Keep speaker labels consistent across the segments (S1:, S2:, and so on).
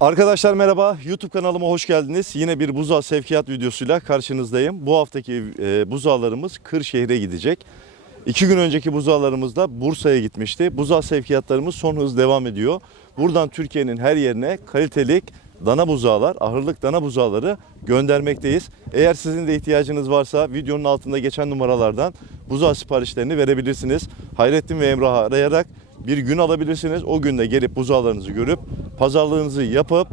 S1: Arkadaşlar merhaba, YouTube kanalıma hoş geldiniz. Yine bir buzağı sevkiyat videosuyla karşınızdayım. Bu haftaki e, buzağlarımız Kırşehir'e gidecek. İki gün önceki buzağlarımız da Bursa'ya gitmişti. Buzağı sevkiyatlarımız son hız devam ediyor. Buradan Türkiye'nin her yerine kaliteli dana buzağlar, ahırlık dana buzağları göndermekteyiz. Eğer sizin de ihtiyacınız varsa videonun altında geçen numaralardan buzağı siparişlerini verebilirsiniz. Hayrettin ve Emrah'ı arayarak bir gün alabilirsiniz. O günde gelip buzağlarınızı görüp pazarlığınızı yapıp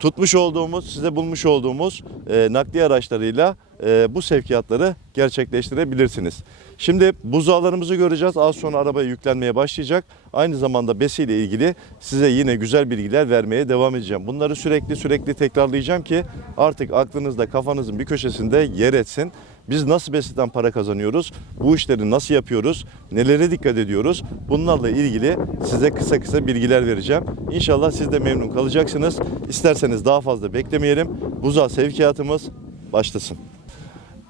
S1: tutmuş olduğumuz, size bulmuş olduğumuz e, nakliye araçlarıyla e, bu sevkiyatları gerçekleştirebilirsiniz. Şimdi buzağlarımızı göreceğiz. Az sonra arabaya yüklenmeye başlayacak. Aynı zamanda besiyle ilgili size yine güzel bilgiler vermeye devam edeceğim. Bunları sürekli sürekli tekrarlayacağım ki artık aklınızda kafanızın bir köşesinde yer etsin. Biz nasıl besiden para kazanıyoruz? Bu işleri nasıl yapıyoruz? Nelere dikkat ediyoruz? Bunlarla ilgili size kısa kısa bilgiler vereceğim. İnşallah siz de memnun kalacaksınız. İsterseniz daha fazla beklemeyelim. Buzağı sevkiyatımız başlasın.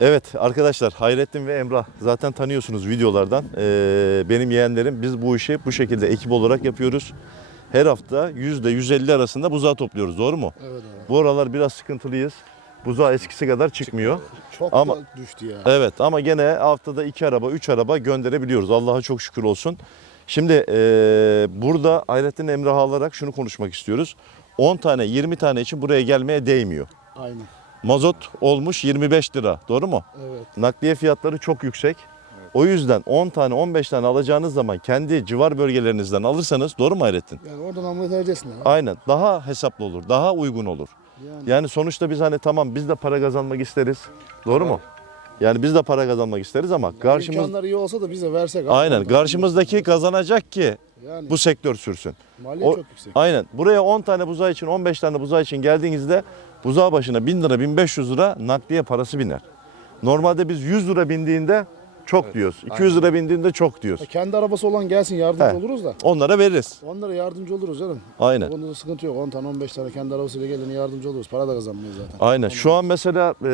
S1: Evet arkadaşlar Hayrettin ve Emrah zaten tanıyorsunuz videolardan. Ee, benim yeğenlerim biz bu işi bu şekilde ekip olarak yapıyoruz. Her hafta %150 arasında buzağı topluyoruz doğru mu?
S2: Evet abi.
S1: Bu aralar biraz sıkıntılıyız. Buzağı eskisi kadar çıkmıyor.
S2: Çok
S1: Ama-
S2: da düştü ya.
S1: Evet ama gene haftada iki araba, üç araba gönderebiliyoruz. Allah'a çok şükür olsun. Şimdi eee, burada Hayrettin Emrah'ı alarak şunu konuşmak istiyoruz. 10 tane, 20 tane için buraya gelmeye değmiyor.
S2: Aynen.
S1: Mazot olmuş 25 lira. Doğru mu?
S2: Evet.
S1: Nakliye fiyatları çok yüksek. O yüzden 10 tane, 15 tane alacağınız zaman kendi civar bölgelerinizden alırsanız doğru mu Hayrettin?
S2: Yani oradan almayı tercih etsin.
S1: Aynen. Daha hesaplı olur, daha uygun olur.
S2: Yani.
S1: Yani sonuçta biz hani tamam biz de para kazanmak isteriz. Doğru mu? Yani biz de para kazanmak isteriz ama karşımız
S2: İmkanlar iyi olsa da bize versek.
S1: aynen karşımızdaki kazanacak ki
S2: Yani
S1: bu sektör sürsün.
S2: maliyet
S1: o-
S2: çok yüksek.
S1: Aynen. Buraya 10 tane buzağı için 15 tane buzağı için geldiğinizde buzağı başına 1000 lira 1500 lira nakliye parası biner. Normalde biz 100 lira bindiğinde çok diyoruz. 200 lira bindiğinde çok diyoruz.
S2: Ya Kendi arabası olan gelsin yardımcı
S1: He.
S2: oluruz da.
S1: Onlara veririz.
S2: Onlara yardımcı oluruz canım.
S1: Aynen.
S2: Onda da sıkıntı yok. 10 tane 15 tane kendi arabasıyla gelene yardımcı oluruz. Para da kazanmayız zaten.
S1: Aynen. Şu an mesela e,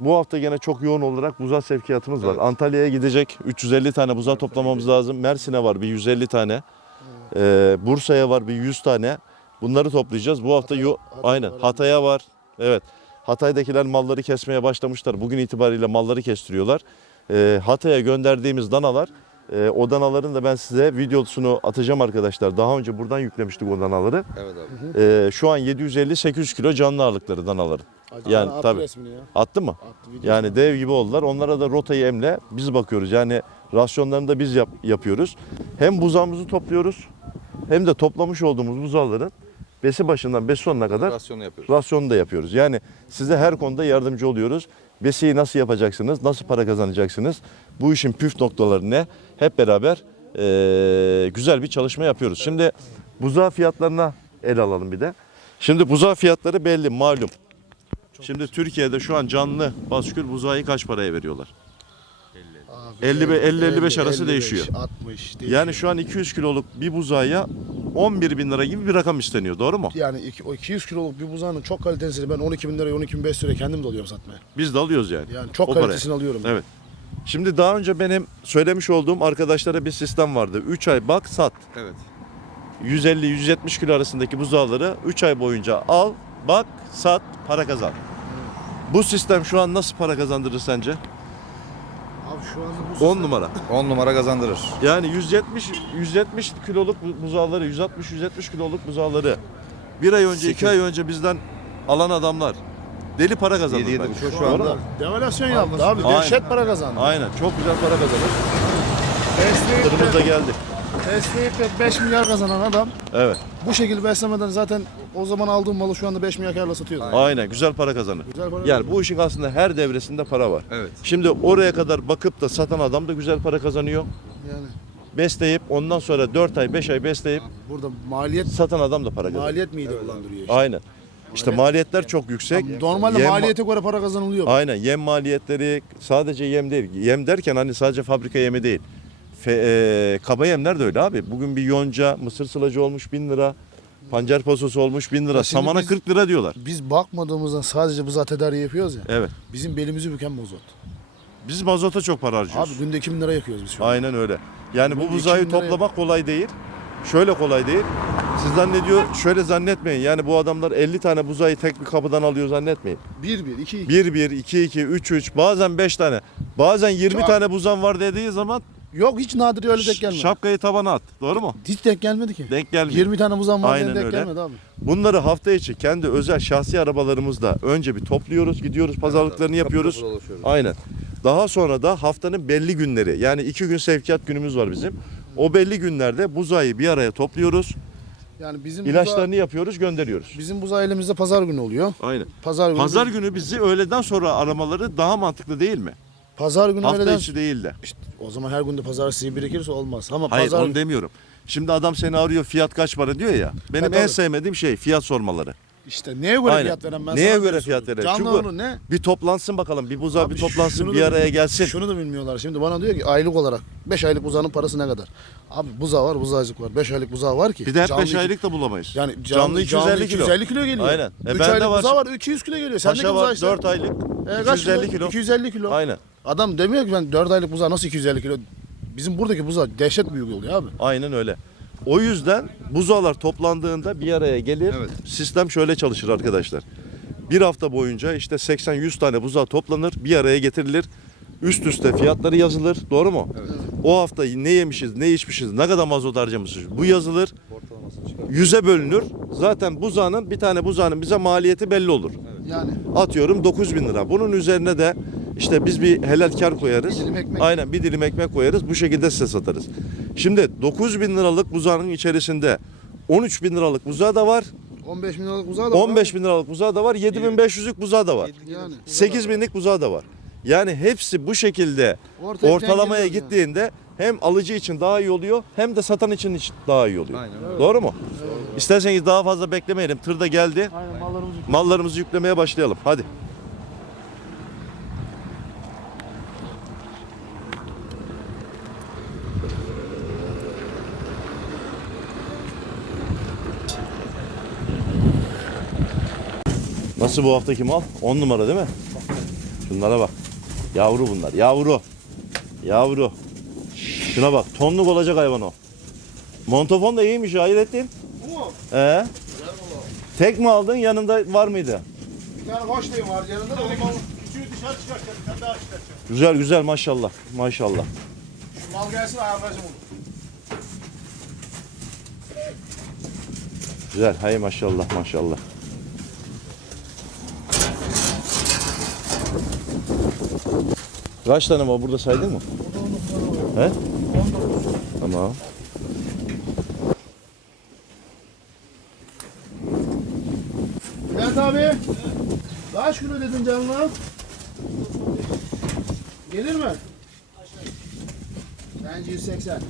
S1: bu hafta gene çok yoğun olarak buzağı sevkiyatımız var.
S3: Evet.
S1: Antalya'ya gidecek 350 tane buzağı toplamamız lazım. Mersin'e var bir 150 tane. E, Bursa'ya var bir 100 tane. Bunları toplayacağız. Bu hafta yo-
S2: Hatay
S1: aynen
S2: var.
S1: Hatay'a var. Evet. Hatay'dakiler malları kesmeye başlamışlar. Bugün itibariyle malları kestiriyorlar. E, Hatay'a gönderdiğimiz danalar e, o danaların da ben size videosunu atacağım arkadaşlar. Daha önce buradan yüklemiştik o danaları.
S3: Evet abi.
S1: E, şu an 750-800 kilo canlı ağırlıkları danaların.
S2: Acaba
S1: yani
S2: attı
S1: tabii.
S2: resmini ya.
S1: Attı mı?
S2: Attı.
S1: Yani dev gibi oldular. Onlara da rotayı emle biz bakıyoruz. Yani rasyonlarını da biz yap- yapıyoruz. Hem buzağımızı topluyoruz hem de toplamış olduğumuz buzağların besi başından besi sonuna kadar
S3: Rasyonu yapıyoruz.
S1: rasyonunu da yapıyoruz. Yani size her konuda yardımcı oluyoruz. Besiyi nasıl yapacaksınız? Nasıl para kazanacaksınız? Bu işin püf noktaları ne? Hep beraber eee, güzel bir çalışma yapıyoruz. Şimdi buzağı fiyatlarına el alalım bir de. Şimdi buzağı fiyatları belli malum. Şimdi Türkiye'de şu an canlı baskül buzağı kaç paraya veriyorlar?
S2: Abi,
S1: 50 be- 50-55 arası
S2: 55,
S1: değişiyor.
S2: 60 değişiyor.
S1: Yani şu an 200 kiloluk bir buzağıya 11 bin lira gibi bir rakam isteniyor. Doğru mu?
S2: yani iki- o 200 kiloluk bir buzağının çok kalitesini ben 12 bin liraya 12 bin 500 liraya kendim de alıyorum satmaya.
S1: Biz de alıyoruz yani.
S2: Yani çok
S1: O paraya.
S2: kalitesini alıyorum.
S1: Evet. Şimdi daha önce benim söylemiş olduğum arkadaşlara bir sistem vardı. 3 ay bak sat.
S3: Evet.
S1: 150-170 kilo arasındaki buzağları 3 ay boyunca al, bak, sat, para kazan. Bu sistem şu an nasıl para kazandırır sence?
S2: Abi şu anda bu
S1: 10
S2: sistem-
S1: numara.
S3: 10 numara kazandırır.
S1: Yani 170 170 kiloluk bu- buzağları, 160 170 kiloluk buzağları bir ay önce, iki
S3: Sekiz-
S1: ay önce bizden alan adamlar deli para kazanırlar.
S3: Yedi, yedi buçuk
S2: Şu
S3: Şu
S2: anda
S3: anda-
S2: devalüasyon yaptı abi.
S1: Aynen.
S2: Dehşet para kazandı.
S1: Aynen, çok güzel para kazanır. Tırımız da geldi.
S2: Esneyip de 5 milyar kazanan adam
S1: Evet.
S2: bu şekilde beslemeden zaten o zaman aldığım malı şu anda 5 milyar karla satıyor.
S1: Aynen, güzel para kazanır.
S2: Güzel para
S1: Yani bu işin aslında her devresinde para var.
S3: Evet.
S1: Şimdi oraya kadar bakıp da satan adam da güzel para kazanıyor.
S2: Yani
S1: Besleyip ondan sonra 4 ay 5 ay besleyip
S2: burada maliyet
S1: satan adam da para kazanıyor.
S2: maliyet miydi bulandırıyor işte.
S1: Aynen. İşte maliyetler çok yüksek.
S2: Normalde
S1: Yem-
S2: maliyete göre para kazanılıyor.
S1: Aynen yem maliyetleri sadece yem değil. Yem derken hani sadece fabrika yemi değil. Fe, e, kaba yemler de öyle abi. Bugün bir yonca, mısır sılacı olmuş 1000 lira. Pancar pasosu olmuş 1000 lira.
S2: Şimdi
S1: Samana
S2: biz-
S1: 40 lira diyorlar.
S2: Biz bakmadığımızdan sadece buza tedariği yapıyoruz ya.
S1: Evet.
S2: Bizim belimizi büken mazot.
S1: Biz mazota çok para harcıyoruz.
S2: Abi günde 2000 lira yakıyoruz biz şu an.
S1: Aynen öyle. Yani bu
S2: Bugün
S1: buzağı
S2: 2000 liraya-
S1: toplamak kolay değil. Şöyle kolay değil. Siz zannediyor şöyle zannetmeyin. Yani bu adamlar 50 tane buzayı tek bir kapıdan alıyor zannetmeyin.
S2: 1 1 2 2.
S1: 1 1 2 2 3 3 bazen 5 tane. Bazen 20
S2: Çok.
S1: tane buzan var dediği zaman
S2: Yok hiç nadir öyle denk gelmedi.
S1: şapkayı tabana at. Doğru mu?
S2: Hiç denk gelmedi ki.
S1: Denk gelmiyor.
S2: 20 tane buzan var
S1: Aynen
S2: denk
S1: öyle.
S2: gelmedi abi.
S1: Bunları hafta içi kendi özel şahsi arabalarımızda önce bir topluyoruz, gidiyoruz, pazarlıklarını yapıyoruz. Aynen. Daha sonra da haftanın belli günleri yani iki gün sevkiyat günümüz var bizim. O belli günlerde buzayı bir araya topluyoruz.
S2: Yani bizim
S1: ilaçlarını
S2: buza,
S1: yapıyoruz, gönderiyoruz.
S2: bizim buza elimizde pazar günü oluyor.
S1: Aynen.
S2: Pazar günü.
S1: Pazar günü bizi öğleden sonra aramaları daha mantıklı değil mi?
S2: Pazar günü
S1: Hafta
S2: öğleden
S1: içi değil de.
S2: İşte o zaman her günde pazartesi birikirse olmaz. Ama
S1: Hayır
S2: pazar
S1: onu demiyorum. Şimdi adam seni arıyor fiyat kaç para diyor ya. Benim
S2: Ha,
S1: en
S2: tabii.
S1: sevmediğim şey fiyat sormaları.
S2: İşte neye göre
S1: Aynen.
S2: fiyat veren ben
S1: Neye
S2: sana
S1: göre fiyat veren?
S2: Canlı
S1: Çünkü-
S2: onu ne?
S1: Bir toplansın bakalım. Bir buzağı
S2: Abi
S1: bir toplansın
S2: şunu
S1: bir
S2: da-
S1: araya gelsin.
S2: Şunu da bilmiyorlar. Şimdi bana diyor ki aylık olarak 5 aylık buzağının parası ne kadar? Abi buzağı var, buzağcık var. 5 aylık buzağı var ki.
S1: Bir de hep
S2: Canlı
S1: 5
S2: iki-
S1: aylık da bulamayız.
S2: Yani canlı,
S1: Canlı 250 kilo.
S2: 250 kilo geliyor.
S1: Aynen. E
S2: 3
S1: bende
S2: aylık
S1: var
S2: buzağı var 200 kilo geliyor. Sen
S1: Paşa var
S2: buzağı
S1: 4 aylık.
S2: E, kaç
S1: 250 kilo.
S2: 250 kilo.
S1: Aynen.
S2: Adam demiyor ki ben 4 aylık buzağı nasıl 250 kilo? Bizim buradaki buzağı dehşet büyük oluyor abi.
S1: Aynen öyle. O yüzden buzağlar toplandığında bir araya gelir.
S3: Evet.
S1: Sistem şöyle çalışır arkadaşlar. Bir hafta boyunca işte 80-100 tane buzağı toplanır, bir araya getirilir. Üst üste fiyatları yazılır. Doğru mu?
S3: Evet.
S1: O hafta ne yemişiz, ne içmişiz, ne kadar mazot harcamışız bu yazılır. Yüze bölünür. Zaten buzağının bir tane buzağının bize maliyeti belli olur.
S2: Yani
S1: Atıyorum 9 bin lira. Bunun üzerine de işte biz bir helal kar koyarız.
S2: Bir dilim ekmek.
S1: Aynen bir dilim ekmek koyarız. Bu şekilde size satarız. Şimdi 9 bin liralık buzağının içerisinde 13 bin liralık buzağı da var.
S2: 15 bin liralık buzağı da var.
S1: 15 bin liralık buzağı da var. 7500'lük buzağı da var.
S2: Yani
S1: 8 binlik buzağı da var. Yani hepsi bu şekilde
S2: Ortaya
S1: ortalamaya
S2: dengeliyor
S1: gittiğinde hem alıcı için daha iyi oluyor hem de satan için daha iyi oluyor.
S3: Aynen öyle.
S1: Doğru mu? İsterseniz daha fazla beklemeyelim. Tır da geldi.
S2: Aynen mallarımız
S1: Mallarımızı yüklemeye başlayalım. Hadi. Nasıl bu haftaki mal? 10 numara değil mi? Şunlara bak. Yavru bunlar. Yavru. Yavru. Şuna bak. Tonluk olacak hayvan o. Montofon da iyiymiş. Hayrettin.
S2: Bu mu?
S1: Ee? Tek mi aldın? Yanında var mıydı?
S2: Bir tane Holstein var yanında da o mal. Küçüğü dışarı çıkartacağım. Bir tane daha çıkartacağım.
S1: Güzel güzel maşallah. Maşallah.
S2: Şu mal gelsin ayarlayacağım onu.
S1: Güzel. Hay maşallah maşallah. Kaç tane var burada saydın mı? He? Tamam.
S2: Bülent abi. Kaç kilo dedin canlı? Gelir mi? Bence 180.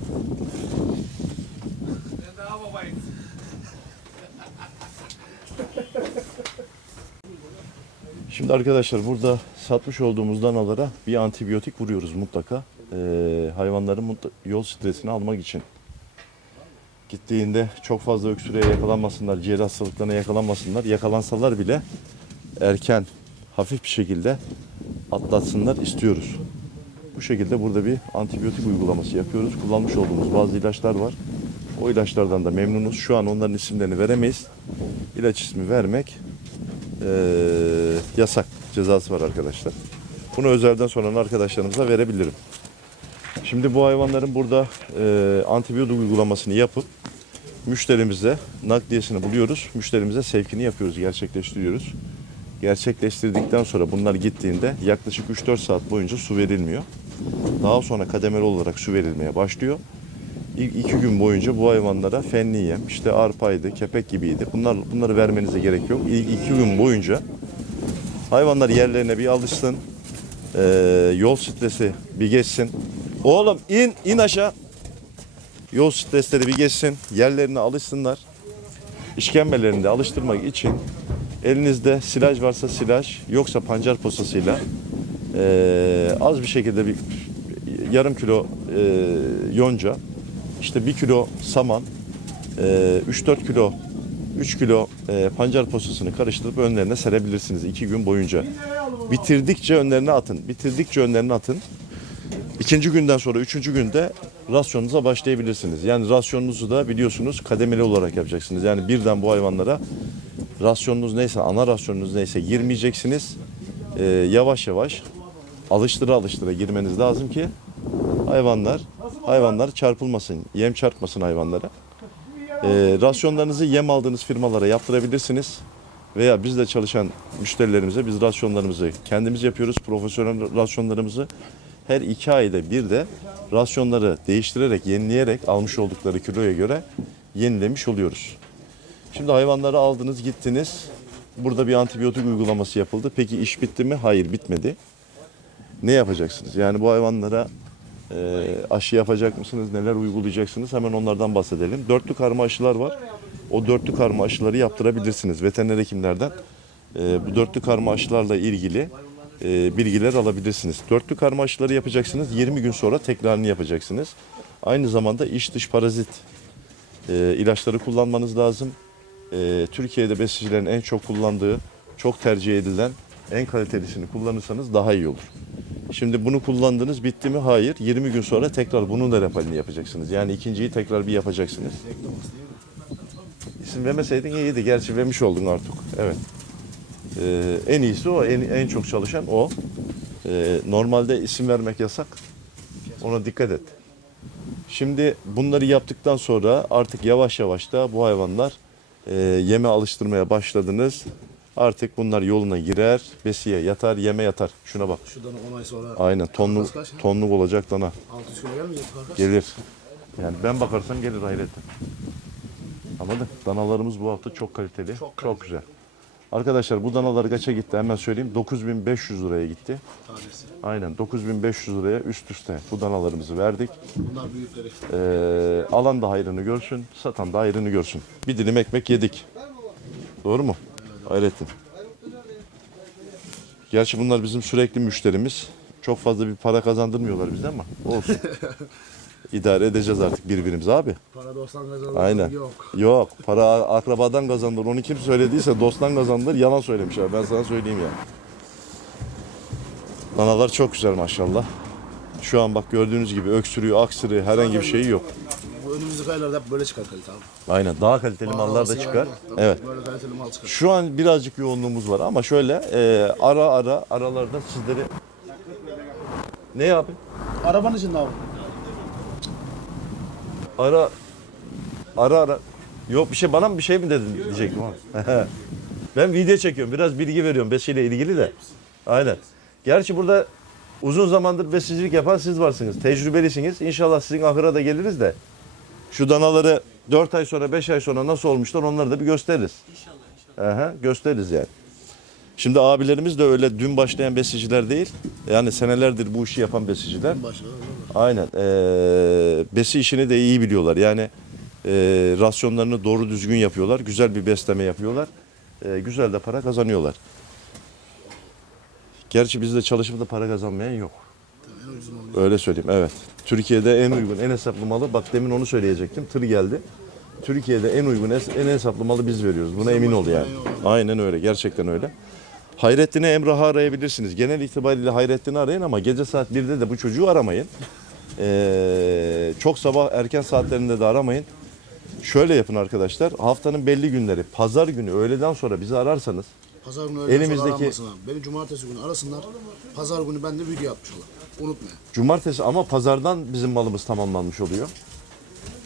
S1: Şimdi arkadaşlar burada satmış olduğumuz danalara bir antibiyotik vuruyoruz mutlaka. Ee, hayvanların mutla- yol stresini almak için. Gittiğinde çok fazla öksürüğe yakalanmasınlar, ciğer hastalıklarına yakalanmasınlar. Yakalansalar bile erken, hafif bir şekilde atlatsınlar istiyoruz. Bu şekilde burada bir antibiyotik uygulaması yapıyoruz. Kullanmış olduğumuz bazı ilaçlar var. O ilaçlardan da memnunuz. Şu an onların isimlerini veremeyiz. İlaç ismi vermek eee, yasak. Cezası var arkadaşlar. Bunu özelden soran arkadaşlarımıza verebilirim. Şimdi bu hayvanların burada eee antibiyotik uygulamasını yapıp müşterimize nakliyesini buluyoruz. Müşterimize sevkini yapıyoruz, gerçekleştiriyoruz. Gerçekleştirdikten sonra bunlar gittiğinde yaklaşık 3-4 saat boyunca su verilmiyor. Daha sonra kademeli olarak su verilmeye başlıyor. İki gün boyunca bu hayvanlara fenli yem, işte arpaydı, kepek gibiydi. Bunlar, bunları vermenize gerek yok. İlk iki gün boyunca hayvanlar yerlerine bir alışsın. Ee, yol stresi bir geçsin. Oğlum in, in aşağı. Yol stresleri bir geçsin. Yerlerine alışsınlar. İşkembelerinde alıştırmak için elinizde silaj varsa silaj, yoksa pancar posasıyla ee, az bir şekilde bir yarım kilo e, yonca, işte bir kilo saman, e, 3-4 kilo 3 kilo e, pancar posasını karıştırıp önlerine serebilirsiniz 2 gün boyunca. Bitirdikçe önlerine atın. Bitirdikçe önlerine atın. İkinci günden sonra üçüncü günde rasyonunuza başlayabilirsiniz. Yani rasyonunuzu da biliyorsunuz kademeli olarak yapacaksınız. Yani birden bu hayvanlara rasyonunuz neyse, ana rasyonunuz neyse girmeyeceksiniz. Ee, yavaş yavaş alıştıra alıştıra girmeniz lazım ki hayvanlar hayvanlar çarpılmasın, yem çarpmasın hayvanlara. Ee, rasyonlarınızı yem aldığınız firmalara yaptırabilirsiniz. Veya bizle çalışan müşterilerimize biz rasyonlarımızı kendimiz yapıyoruz. Profesyonel rasyonlarımızı her iki ayda bir de rasyonları değiştirerek, yenileyerek almış oldukları kiloya göre yenilemiş oluyoruz. Şimdi hayvanları aldınız gittiniz. Burada bir antibiyotik uygulaması yapıldı. Peki iş bitti mi? Hayır bitmedi. Ne yapacaksınız? Yani bu hayvanlara e, aşı yapacak mısınız? Neler uygulayacaksınız? Hemen onlardan bahsedelim. Dörtlü karma aşılar var. O dörtlü karma aşıları yaptırabilirsiniz. Veteriner hekimlerden e, bu dörtlü karma aşılarla ilgili e, bilgiler alabilirsiniz. Dörtlü karma aşıları yapacaksınız. 20 gün sonra tekrarını yapacaksınız. Aynı zamanda iç dış parazit e, ilaçları kullanmanız lazım. E, Türkiye'de besicilerin en çok kullandığı, çok tercih edilen en kalitelisini kullanırsanız daha iyi olur. Şimdi bunu kullandınız bitti mi? Hayır. 20 gün sonra tekrar bunun da repalini yapacaksınız. Yani ikinciyi tekrar bir yapacaksınız. İsim vermeseydin iyiydi. Gerçi vermiş oldun artık. Evet. Ee, en iyisi o. En, en çok çalışan o. Ee, normalde isim vermek yasak. Ona dikkat et. Şimdi bunları yaptıktan sonra artık yavaş yavaş da bu hayvanlar e, yeme alıştırmaya başladınız. Artık bunlar yoluna girer, besiye yatar, yeme yatar. Şuna bak.
S2: Şuradan 10 ay sonra
S1: Aynen tonluk,
S2: Kaç?
S1: tonluk olacak dana.
S2: 600 kilo gelmeyecek kardeş.
S1: Gelir. Yani ben bakarsam gelir hayretle. Anladın? Danalarımız bu hafta çok kaliteli. Çok,
S2: Çok
S1: güzel. Arkadaşlar bu danalar kaça gitti hemen söyleyeyim. 9500 liraya gitti.
S2: Tanesi.
S1: Aynen 9500 liraya üst üste bu danalarımızı verdik.
S2: Bunlar büyükleri.
S1: Ee, alan da hayrını görsün, satan da hayrını görsün. Bir dilim ekmek yedik. Doğru mu? Hayrettin. Gerçi bunlar bizim sürekli müşterimiz. Çok fazla bir para kazandırmıyorlar bize ama olsun. İdare edeceğiz artık birbirimize abi.
S2: Para dosttan kazanır.
S1: Aynen.
S2: Yok.
S1: Yok. Para akrabadan kazanılır. Onu kim söylediyse dosttan kazanılır. Yalan söylemiş abi. Ben sana söyleyeyim ya. Danalar çok güzel maşallah. Şu an bak gördüğünüz gibi öksürüğü, aksırığı herhangi bir şeyi yok.
S2: Bu önümüzdeki aylarda hep böyle çıkar kalite abi.
S1: Aynen. Daha kaliteli mallar da çıkar.
S2: Tabii
S1: Evet.
S2: Böyle kaliteli mal çıkar.
S1: Şu an birazcık yoğunluğumuz var ama şöyle e, ara ara aralarda sizleri ne abi?
S2: Arabanın içinde abi.
S1: Ara ara ara yok bir şey bana mı bir şey mi dedin diyecektim abi. ben video çekiyorum. Biraz bilgi veriyorum besiyle ilgili de. Aynen. Gerçi burada uzun zamandır besicilik yapan siz varsınız. Tecrübelisiniz. İnşallah sizin ahıra da geliriz de. Şu danaları 4 ay sonra 5 ay sonra nasıl olmuşlar onları da bir gösteririz. İnşallah inşallah. gösteririz yani. Şimdi abilerimiz de öyle dün başlayan besiciler değil. Yani senelerdir bu işi yapan besiciler. Aynen. Ee, besi işini de iyi biliyorlar. Yani e, rasyonlarını doğru düzgün yapıyorlar. Güzel bir besleme yapıyorlar. Ee, güzel de para kazanıyorlar. Gerçi bizde çalışıp da para kazanmayan yok. Öyle söyleyeyim evet. Türkiye'de en uygun, en hesaplı malı bak demin onu söyleyecektim. Tır geldi. Türkiye'de en uygun, en hesaplı malı biz veriyoruz. Buna emin ol yani. Aynen öyle. Gerçekten öyle. Hayrettin'i Emrah'ı arayabilirsiniz. Genel itibariyle Hayrettin'i arayın ama gece saat 1'de de bu çocuğu aramayın. Ee, çok sabah erken saatlerinde de aramayın. Şöyle yapın arkadaşlar. Haftanın belli günleri, pazar günü öğleden sonra bizi ararsanız
S2: Pazar günü öğleden
S1: Elimizdeki-
S2: sonra aranmasın abi. Beni cumartesi günü arasınlar. Pazar günü ben de video atmış olayım. Unutmayın.
S1: cumartesi ama pazardan bizim malımız tamamlanmış oluyor.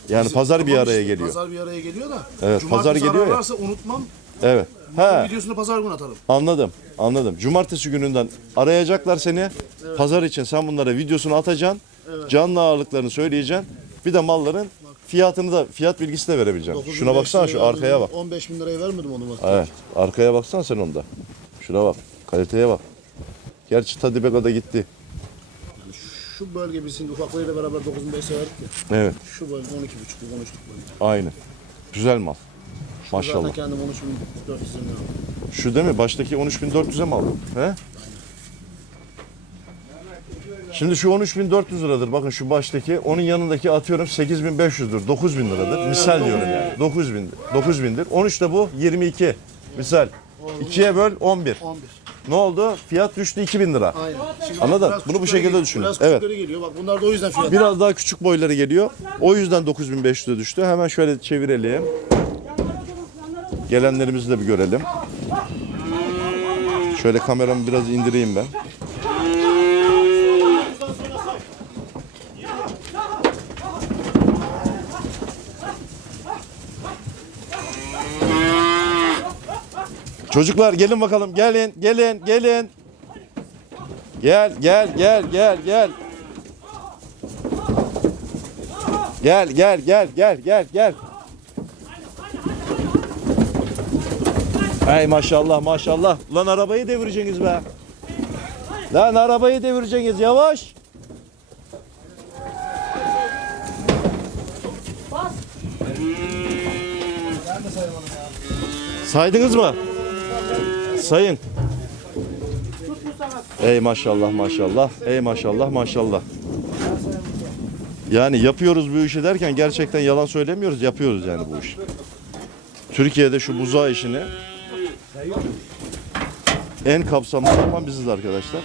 S1: Yani
S2: Bizim-
S1: pazar bir
S2: Tamam
S1: araya
S2: işte,
S1: geliyor.
S2: Pazar bir araya geliyor da.
S1: Evet, pazar
S2: cumartesi
S1: geliyor ya.
S2: ararlarsa unutmam.
S1: Evet. He.
S2: videosunu pazar günü atarım.
S1: Anladım, anladım. Cumartesi gününden arayacaklar seni. Pazar için sen bunlara videosunu atacaksın. Canlı ağırlıklarını söyleyeceksin. Bir de malların fiyatını da fiyat bilgisi de verebileceksin.
S2: 9.500
S1: Şuna baksana şu arkaya bak.
S2: verdim, 15 bin liraya vermedim onu bak.
S1: Evet. Arkaya baksana sen onda. Şuna bak. Kaliteye bak. Gerçi Tadibeka da gitti.
S2: Şu bölge bizim ufaklığıyla beraber 9500 verdik ya.
S1: Evet.
S2: Şu bölge 12,5 konuştuk bölge.
S1: Aynı. Güzel mal. Maşallah.
S2: Zaten kendim 13.400 lira aldım.
S1: Şu değil mi? Baştaki 13.400'e mi aldın? He? Şimdi şu 13.400 liradır. Bakın şu baştaki. Onun yanındaki atıyorum 8.500'dür. 9.000 liradır. Misal diyorum yani. 9.000 9.000'dir. 13 de bu 22. Misal. 2'ye böl 11.
S2: 11.
S1: ne oldu? Fiyat düştü 2000 lira.
S2: Aynen. Şimdi
S1: Anladın?
S2: biraz
S1: Bunu bu
S2: küçükleri
S1: şekilde
S2: geliyor,
S1: düşünün.
S2: Biraz
S1: Evet.
S2: küçükleri geliyor. Bak bunlar da o yüzden fiyat.
S1: Biraz daha küçük boyları geliyor. O yüzden 9500'e düştü. Hemen şöyle çevirelim. Gelenlerimizi de bir görelim. Şöyle kameramı biraz indireyim ben. Çocuklar gelin bakalım. Gelin, gelin, gelin. Gel, gel, gel, gel, gel. Gel gel gel gel gel gel. Hey maşallah maşallah. Lan arabayı devireceksiniz be. Lan arabayı devireceksiniz yavaş. Saydınız mı? Sayın. Ey maşallah maşallah. Ey maşallah maşallah. Yani yapıyoruz bu işi derken gerçekten yalan söylemiyoruz, yapıyoruz yani bu işi. Türkiye'de şu buzağı işini en kapsamlı yapan biziz arkadaşlar.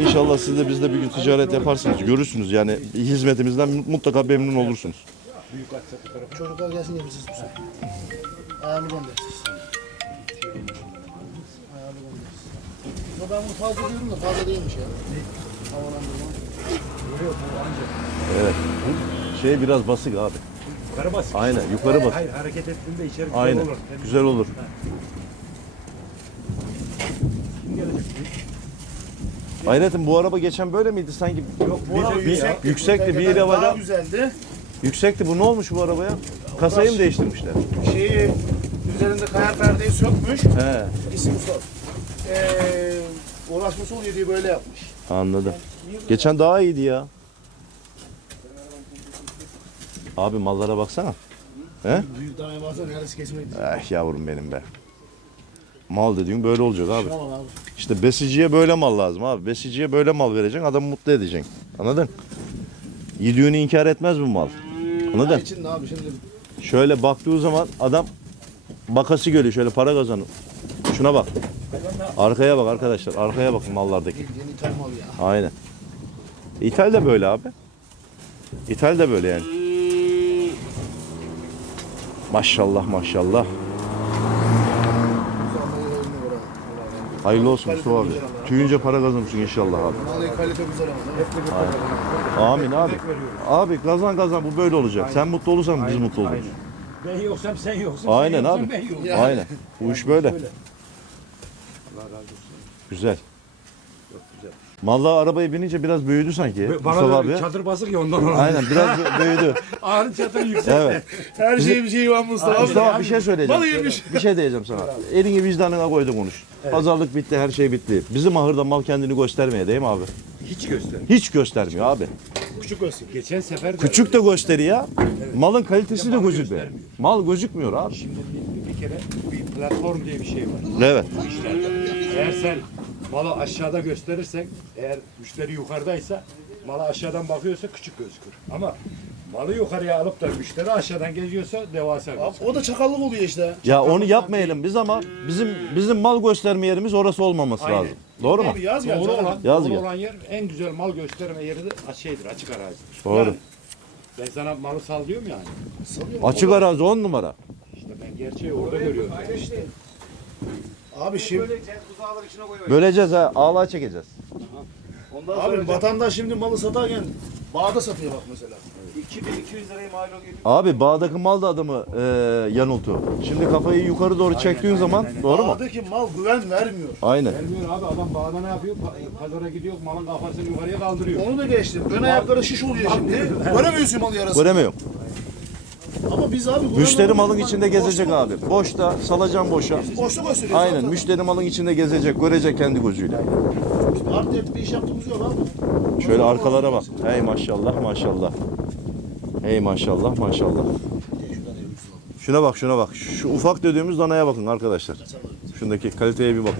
S1: İnşallah siz de biz de bir gün ticaret yaparsınız, görürsünüz yani hizmetimizden mutlaka memnun olursunuz.
S2: Çocuklar gelsin siz bu sefer. Ayağını göndersiz. Ya ben bunu fazla diyorum da fazla değilmiş ya. Havalandırma.
S1: Şey biraz basık abi.
S3: Yukarı bas.
S1: Aynen yukarı bas.
S3: Hayır hareket ettiğinde içeri güzel
S1: Aynen
S3: olur. Hem
S1: güzel olur.
S3: kim gelecek?
S1: Hayrettin bu araba geçen böyle miydi sanki?
S3: Yok
S2: Bu araba
S1: Bir-
S2: yüksekti.
S1: bir yere
S2: Daha
S1: var.
S2: güzeldi.
S1: Yüksekti bu ne olmuş bu arabaya? Kasayı mı değiştirmişler?
S2: Şeyi üzerinde kayar perdeyi sökmüş.
S1: He
S2: İsim sor. Ee, uğraşması oluyor diye böyle yapmış.
S1: anladım. Geçen daha iyiydi ya. Abi mallara baksana. He?
S2: Büyük daha baksana yarısı kesmek.
S1: Eh yavrum benim be. Mal dediğin böyle olacak abi.
S2: Tamam abi.
S1: İşte besiciye böyle mal lazım abi. Besiciye böyle mal vereceksin, adamı mutlu edeceksin. Anladın? Yediğini inkar etmez bu mal. Anladın?
S2: için ne abi şimdi
S1: Şöyle baktığı zaman adam bakası görüyor şöyle para kazanır. Şuna bak. Arkaya bak arkadaşlar. Arkaya bakın mallardaki. Aynen. İthal de böyle abi. İthal de böyle yani. Maşallah maşallah. Hayırlı olsun Mustafa abi. Tüyünce para kazanırsın inşallah abi.
S2: Allah. Vallahi kalite güzel ama.
S1: Amin abi. Abi kazan kazan bu böyle olacak. Sen mutlu olursan biz mutlu oluruz.
S3: Ben yoksam sen yoksun.
S1: Aynen abi. Aynen. Bu iş böyle.
S3: Allah razı olsun.
S1: Güzel.
S3: Çok güzel.
S1: Mallar arabaya binince biraz büyüdü sanki.
S3: Bana
S1: Mustafa abi.
S3: çadır basık ya ondan olan.
S1: Aynen biraz bü- büyüdü.
S3: Ağrı çadır yüksek.
S1: Evet.
S2: Her şeyi bir şey var Mustafa abi.
S1: Mustafa bir şey söyleyeceğim.
S2: Balı yemiş.
S1: Bir şey diyeceğim sana. Elini vicdanına koy da konuş. Pazarlık bitti, her şey bitti. Bizim ahırda mal kendini göstermeye değil mi abi?
S3: Hiç göster.
S1: Hiç göstermiyor abi.
S2: Küçük göster.
S3: Geçen sefer de
S1: Küçük de gösteriyor. ya. Malın kalitesi de gözükmüyor. Mal gözükmüyor abi.
S3: Şimdi bir, bir kere bir platform diye bir şey var.
S1: Evet.
S3: bu işlerde. Eğer sen malı aşağıda gösterirsen, eğer müşteri yukarıdaysa malı aşağıdan bakıyorsa küçük gözükür. Ama malı yukarıya alıp da müşteri aşağıdan geziyorsa devasa
S2: Abi,
S3: gözükür.
S2: o da çakallık oluyor işte.
S1: Ya onu yapmayalım biz ama bizim bizim mal gösterme yerimiz orası olmaması
S3: Aynen.
S1: lazım. Doğru mu?
S2: Abi yaz gel.
S3: Doğru olan,
S1: Yaz
S3: doğru
S1: gel.
S3: olan yer en güzel mal gösterme yeri de şeydir, açık arazidir.
S1: Doğru.
S3: Yani ben sana malı sal diyorum yani.
S1: Açık arazi on numara.
S3: İşte ben gerçeği orada görüyorum. Yani.
S2: Abi şimdi
S1: Böleceğiz ha, ağlığa çekeceğiz.
S2: abi vatandaş şimdi malı satarken bağda satıyor bak mesela.
S3: 2200 lirayı mal geliyor.
S1: Abi bağdaki mal da adamı e, yanıltıyor. Şimdi kafayı yukarı doğru çektiğin
S3: aynen,
S1: zaman
S3: aynen.
S1: doğru mu?
S2: Bağdaki mal güven vermiyor.
S1: Aynen.
S3: Vermiyor abi adam bağda ne yapıyor? Pa- Pazara gidiyor malın kafasını yukarıya kaldırıyor.
S2: Onu da geçtim. Ön ayakları şiş oluyor şimdi. Göremiyorsun malı yarası.
S1: Göremiyorum.
S2: Ama biz abi
S1: Müşteri malın içinde gezecek
S2: boşluk-
S1: abi. Boşta salacağım boşa.
S2: Boşluk gösteriyor
S1: Aynen
S2: zaten.
S1: müşteri malın içinde gezecek, görecek kendi gözüyle.
S2: Art niyetli bir iş yaptığımız yok abi.
S1: Şöyle arkalara bak. Hey maşallah maşallah. Hey maşallah maşallah. Şuna bak şuna bak. Şu ufak dediğimiz danaya bakın arkadaşlar. Şundaki kaliteye bir bakın.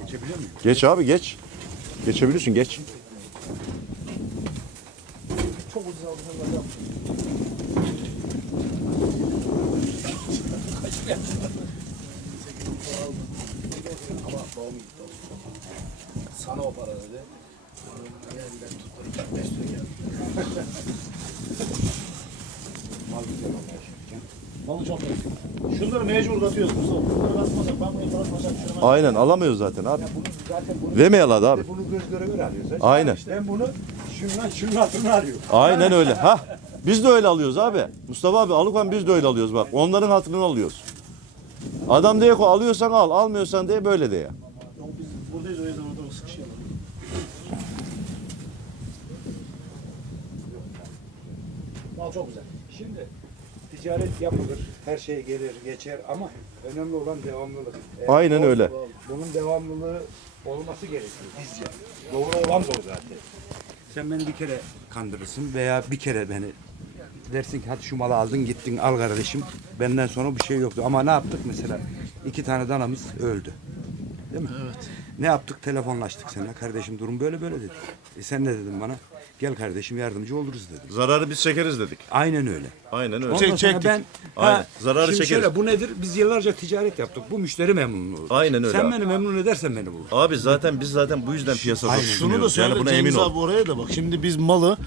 S3: Geçebiliyor muyum?
S1: Geç abi geç. Geçebilirsin geç.
S2: Çok ucuz aldım. Babam gitti olsun. Sana o para dedi. Geldiler tuttu. iki beş lira geldi.
S3: Mal güzel olmuş.
S2: Malı çok iyi. Şunları mecbur katıyoruz Mustafa. Bunları ben bunu katmasam şuna.
S1: Aynen alamıyoruz zaten abi.
S3: Bunu zaten bunu,
S1: Vermeyalar abi.
S3: bunu göz göre göre alıyoruz.
S1: Aynen.
S3: Ben bunu şundan şunun altına alıyorum.
S1: Aynen öyle. Ha. Biz de öyle alıyoruz abi. Mustafa abi alıkan biz de öyle alıyoruz bak. Onların hatırını alıyoruz. Adam diye ko alıyorsan al, almıyorsan diye böyle.
S2: Yok biz buradayız o yüzden orada sıkışıyorlar. Mal çok güzel.
S3: Şimdi ticaret yapılır, her şey gelir, geçer ama önemli olan devamlılık. Eğer
S1: Aynen
S3: o-
S1: öyle.
S3: Bunun devamlılığı olması gerekiyor bizce. Doğru olan da o zaten. Sen beni bir kere kandırırsın veya bir kere beni dersin ki hadi şu malı aldın gittin al kardeşim. Benden sonra bir şey yoktu. Ama ne yaptık mesela? İki tane danamız öldü. Değil mi? Evet. Ne yaptık? Telefonlaştık seninle. Kardeşim durum böyle böyle dedik. E sen ne dedin bana? Gel kardeşim yardımcı oluruz dedik.
S1: Zararı biz çekeriz dedik.
S3: Aynen öyle.
S1: Aynen öyle.
S3: Ondan sonra
S2: çektik.
S3: ben
S1: Aynen.
S3: ha,
S1: Zararı
S3: şimdi
S1: çekeriz.
S3: Şöyle, bu nedir? Biz yıllarca ticaret yaptık. Bu müşteri memnunluğu.
S1: Aynen öyle
S3: Sen
S1: abi.
S3: beni memnun edersen beni bulur.
S1: Abi zaten biz zaten bu yüzden piyasada
S3: Aynen.
S2: Şunu da söyle
S1: Yani buna emin
S2: Cengiz
S1: ol.
S2: abi oraya da bak. Şimdi biz malı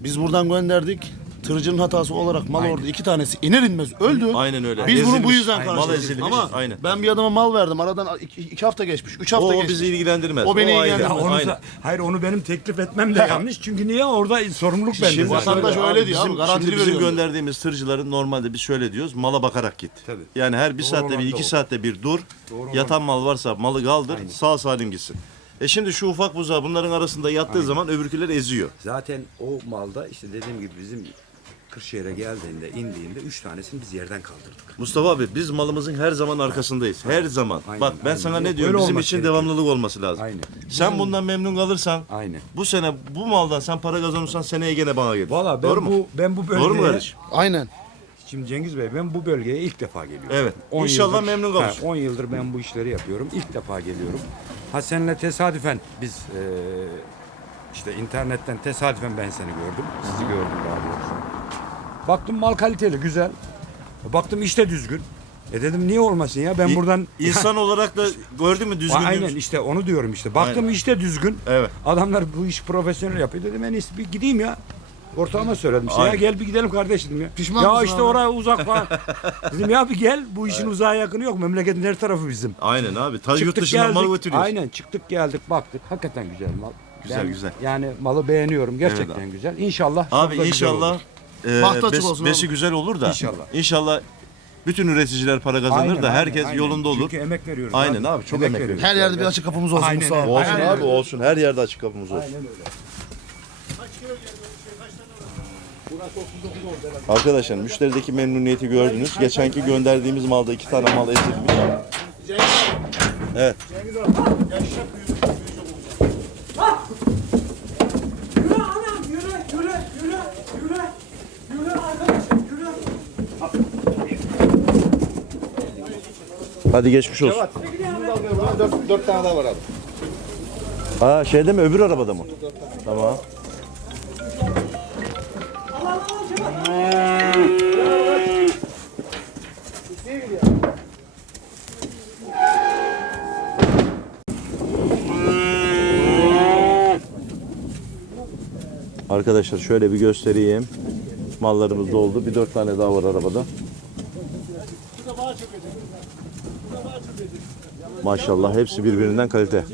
S2: biz buradan gönderdik. Tırcının hatası olarak mal orada iki tanesi iner inmez öldü.
S1: Aynen öyle.
S2: Biz bunu bu
S1: Ezilmiş.
S2: yüzden
S1: Aynen.
S2: karşıladık.
S1: Mal ezilmiş.
S2: Ama
S1: Aynen.
S2: ben bir adama mal verdim. Aradan iki, iki hafta geçmiş. Üç hafta
S1: O
S2: geçmiş.
S1: bizi ilgilendirmez.
S2: O beni
S1: ayrı.
S2: ilgilendirmez.
S3: Onu
S1: Aynen.
S3: da- hayır onu benim teklif etmem de yanlış. Çünkü niye orada sorumluluk bende.
S1: Şimdi
S3: zaten.
S2: vatandaş öyle diyor abi,
S1: bizim,
S2: garantili
S1: şimdi bizim
S2: veriyorum.
S1: gönderdiğimiz tırcıların normalde biz şöyle diyoruz. Mala bakarak git.
S3: Tabii.
S1: Yani her bir
S3: Doğru
S1: saatte bir iki
S3: o.
S1: saatte bir dur. Yatan mal varsa malı kaldır. Sağ salim gitsin. E şimdi şu ufak buzağı bunların arasında yattığı zaman öbürküler eziyor.
S3: Zaten o malda işte dediğim gibi bizim Kırşehir'e geldiğinde, indiğinde üç tanesini biz yerden kaldırdık.
S1: Mustafa abi biz malımızın her zaman arkasındayız. Her zaman.
S3: Aynen,
S1: Bak ben
S3: aynen.
S1: sana ne
S3: Yok,
S1: diyorum
S3: öyle
S1: bizim için
S3: gerekiyor.
S1: devamlılık olması lazım.
S3: Aynen.
S1: Sen bundan memnun kalırsan
S3: Aynen.
S1: bu sene bu maldan sen para kazanırsan seneye gene bana gelir.
S3: Valla ben
S1: Doğru mu?
S3: bu ben bu bölgeye
S1: Doğru mu kardeşim?
S2: Aynen.
S3: Şimdi Cengiz Bey ben bu bölgeye ilk defa geliyorum.
S1: Evet.
S3: 10
S1: İnşallah memnun kalırsın.
S3: 10 yıldır ben bu işleri yapıyorum. İlk defa geliyorum. Ha seninle tesadüfen biz eee, işte internetten tesadüfen ben seni gördüm. Sizi gördüm daha doğrusu. Baktım mal kaliteli, güzel. Baktım işte düzgün. E dedim niye olmasın ya ben
S1: İ-
S3: buradan
S1: İnsan olarak da gördün mü düzgünlüğü?
S3: Aynen işte onu diyorum işte. Baktım
S1: Aynen.
S3: işte düzgün.
S1: Evet.
S3: Adamlar bu iş profesyonel yapıyor. Dedim en iyisi bir gideyim ya. Ortağıma söyledim işte ya
S1: Aynen.
S3: gel bir gidelim kardeş dedim ya.
S2: Pişman
S3: ya
S2: mısın
S3: işte
S2: abi?
S3: oraya uzak falan. dedim ya bir gel bu işin uzağa yakını yok. Memleketin her tarafı bizim.
S1: Aynen abi. Ta yurt dışından
S3: geldik.
S1: mal götürüyoruz.
S3: Aynen çıktık geldik baktık. Hakikaten güzel mal.
S1: Güzel, güzel.
S3: Yani malı beğeniyorum. Gerçekten
S1: Evet
S3: güzel. İnşallah.
S1: Abi
S3: çok da güzel
S1: inşallah
S3: olur.
S1: E,
S2: Bahtı açık olsun
S1: besi
S2: abi.
S1: güzel olur da.
S3: İnşallah.
S1: İnşallah bütün üreticiler para kazanır
S3: Aynen,
S1: da herkes
S3: aynen.
S1: yolunda olur.
S3: Çünkü emek veriyoruz.
S1: Aynen abi, çok emek veriyoruz.
S2: Her yerde bir açık kapımız olsun
S3: Aynen
S2: Mustafa.
S1: Olsun
S3: Aynen
S1: abi olsun. Her yerde açık kapımız olsun.
S3: Aynen öyle.
S1: Arkadaşlar müşterideki memnuniyeti gördünüz. Geçenki gönderdiğimiz malda iki tane mal ezilmiş. Evet.
S4: Yürü anam yürü yürü yürü yürü.
S1: Hadi geçmiş olsun.
S2: Dört, dört tane daha var abi.
S1: Ha şeyde mi öbür arabada mı? Tamam. Arkadaşlar şöyle bir göstereyim. Mallarımız doldu. Bir dört tane daha var arabada. Maşallah hepsi birbirinden kalite.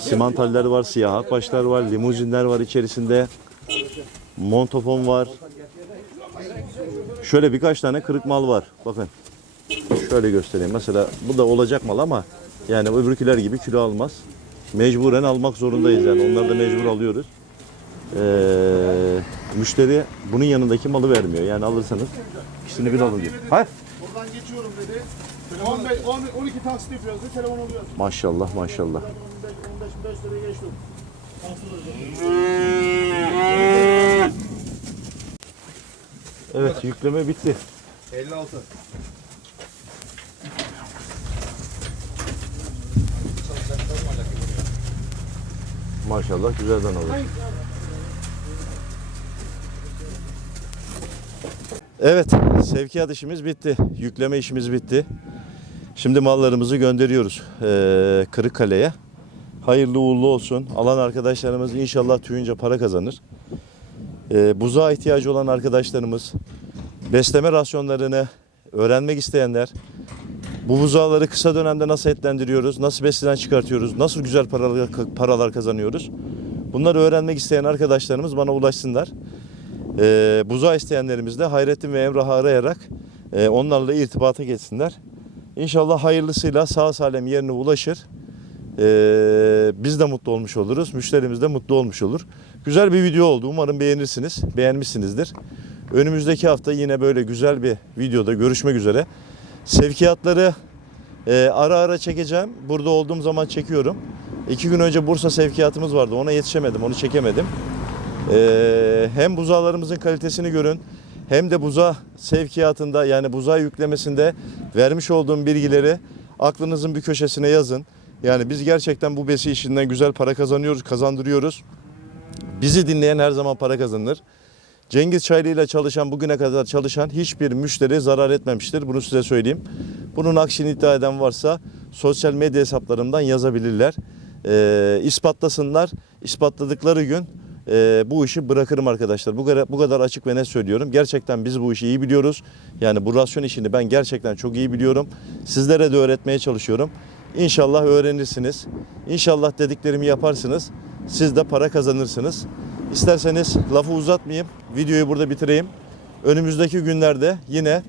S1: Simantaller var, siyah akbaşlar var, limuzinler var içerisinde. Montofon var. Şöyle birkaç tane kırık mal var. Bakın. Şöyle göstereyim. Mesela bu da olacak mal ama yani öbürküler gibi kilo almaz. Mecburen almak zorundayız yani. Onları da mecbur alıyoruz. Ee, müşteri bunun yanındaki malı vermiyor. Yani alırsanız ikisini bir alın diyor. Hayır.
S2: Buradan geçiyorum dedi. 15, 12 taksit yapıyoruz dedi. Telefon alıyor.
S1: Maşallah maşallah.
S2: 15, 15 liraya geçtim.
S1: Evet yükleme bitti.
S2: 56.
S1: Maşallah güzelden alır. Evet sevkiyat işimiz bitti. Yükleme işimiz bitti. Şimdi mallarımızı gönderiyoruz eee Kırıkkale'ye. Hayırlı uğurlu olsun. Alan arkadaşlarımız inşallah tüyünce para kazanır. Eee buzağa ihtiyacı olan arkadaşlarımız, besleme rasyonlarını öğrenmek isteyenler, bu buzağları kısa dönemde nasıl etlendiriyoruz, nasıl besleden çıkartıyoruz, nasıl güzel paralar, paralar kazanıyoruz. Bunları öğrenmek isteyen arkadaşlarımız bana ulaşsınlar. Ee, buzağı isteyenlerimiz de Hayrettin ve Emrah'ı arayarak e, onlarla irtibata geçsinler. İnşallah hayırlısıyla sağ salim yerine ulaşır. Ee, biz de mutlu olmuş oluruz, müşterimiz de mutlu olmuş olur. Güzel bir video oldu. Umarım beğenirsiniz, beğenmişsinizdir. Önümüzdeki hafta yine böyle güzel bir videoda görüşmek üzere. Sevkiyatları e, ara ara çekeceğim. Burada olduğum zaman çekiyorum. İki gün önce Bursa sevkiyatımız vardı. Ona yetişemedim, onu çekemedim. E, hem buzağlarımızın kalitesini görün hem de buza sevkiyatında yani buzağı yüklemesinde vermiş olduğum bilgileri aklınızın bir köşesine yazın. Yani biz gerçekten bu besi işinden güzel para kazanıyoruz, kazandırıyoruz. Bizi dinleyen her zaman para kazanır. Cengiz Çaylı ile çalışan bugüne kadar çalışan hiçbir müşteri zarar etmemiştir. Bunu size söyleyeyim. Bunun aksini iddia eden varsa sosyal medya hesaplarımdan yazabilirler. Ee, ispatlasınlar. İspatladıkları gün e, bu işi bırakırım arkadaşlar. Bu kadar, bu kadar açık ve net söylüyorum. Gerçekten biz bu işi iyi biliyoruz. Yani bu rasyon işini ben gerçekten çok iyi biliyorum. Sizlere de öğretmeye çalışıyorum. İnşallah öğrenirsiniz. İnşallah dediklerimi yaparsınız. Siz de para kazanırsınız. İsterseniz lafı uzatmayayım. Videoyu burada bitireyim. Önümüzdeki günlerde yine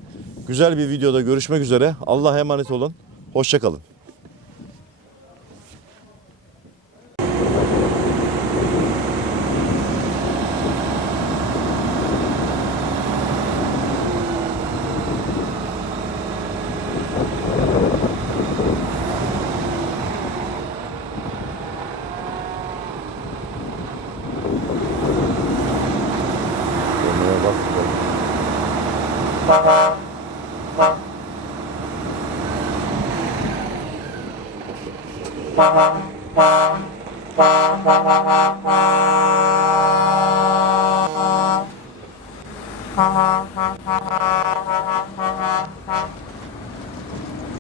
S1: güzel bir videoda görüşmek üzere. Allah'a emanet olun. Hoşçakalın.